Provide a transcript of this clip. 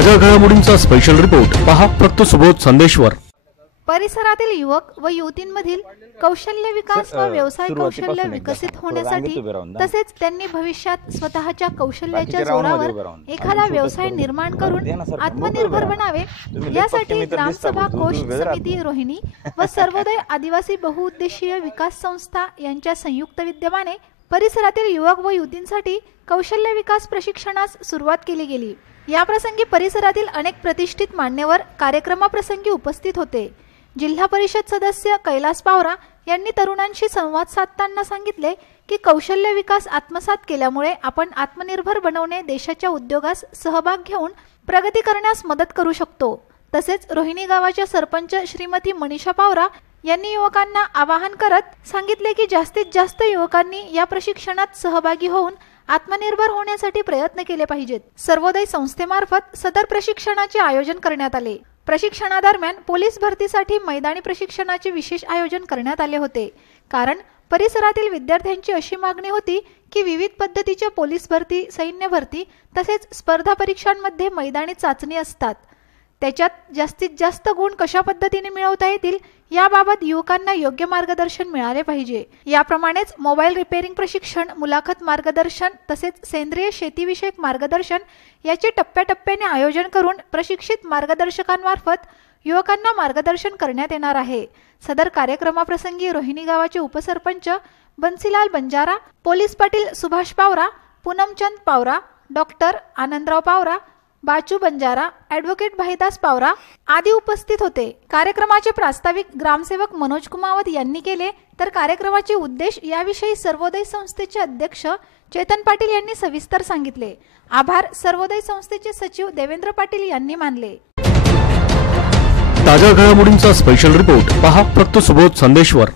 ताज्या घडामोडींचा special report पहा फक्त सुबोध संदेशवर। परिसरातील युवक व युवतींमधील कौशल्य विकास व व्यवसाय कौशल्य विकसित होण्यासाठी तसेच त्यांनी भविष्यात स्वतःच्या कौशल्याच्या जोरावर एखादा व्यवसाय निर्माण करून आत्मनिर्भर बनावे यासाठी ग्रामसभा कोश समिती रोहिणी व सर्वोदय आदिवासी बहुउद्देशीय विकास संस्था यांच्या संयुक्त विद्यमाने परिसरातील युवक व युवतींसाठी कौशल्य विकास प्रशिक्षणास सुरुवात केली गेली। या प्रसंगी परिसरातील अनेक प्रतिष्ठित मान्यवर कार्यक्रमाप्रसंगी उपस्थित होते। जिल्हा परिषद सदस्य कैलास पावरा यांनी तरुणांशी संवाद साधताना सांगितले की कौशल्य विकास आत्मसात केल्यामुळे आपण आत्मनिर्भर बनवणे देशाच्या उद्योगास सहभाग घेऊन प्रगती करण्यास मदत करू शकतो। तसेच रोहिणी गावाच्या सरपंच श्रीमती मनीषा पावरा यांनी युवकांना आवाहन करत सांगितले की जास्तीत जास्त युवकांनी या प्रशिक्षणात सहभागी होऊन आत्मनिर्भर होण्यासाठी प्रयत्न केले पाहिजेत। सर्वोदय संस्थेमार्फत सदर प्रशिक्षणाचे आयोजन करण्यात आले। प्रशिक्षणादरम्यान पोलीस भरतीसाठी मैदानी प्रशिक्षणाचे विशेष आयोजन करण्यात आले होते, कारण परिसरातील विद्यार्थ्यांची अशी मागणी होती की विविध पद्धतीच्या पोलीस भरती, सैन्य भरती तसेच स्पर्धा परीक्षांमध्ये मैदानी चाचणी असतात, त्याच्यात जास्तीत जास्त गुण कशा पद्धतीने मिळवता येतील याबाबत युवकांना योग्य मार्गदर्शन मिळाले पाहिजे। याप्रमाणेच मोबाईल रिपेअरिंग प्रशिक्षण, मुलाखत मार्गदर्शन तसेच सेंद्रिय शेतीविषयक मार्गदर्शन याचे टप्प्याटप्प्याने आयोजन करून प्रशिक्षित मार्गदर्शकांमार्फत युवकांना मार्गदर्शन करण्यात येणार आहे। सदर कार्यक्रमाप्रसंगी रोहिणी गावाचे उपसरपंच Bansilal Banjara, police Patil Subhash Pawara, Poonamchand Pawara, doctor Anandrao Pawara, Bachu Banjara, advocate Bhaidas Pawara आदी उपस्थित होते। कार्यक्रमाचे प्रास्ताविक ग्रामसेवक मनोज कुमावत यांनी केले, तर कार्यक्रमाचे उद्देश याविषयी सर्वोदय संस्थेचे अध्यक्ष चेतन पाटील यांनी सविस्तर सांगितले। आभार सर्वोदय संस्थेचे सचिव देवेंद्र पाटील यांनी मानले। ताज्या घडामोडींचा स्पेशल रिपोर्ट पहा फक्त सुबोध संदेशवर।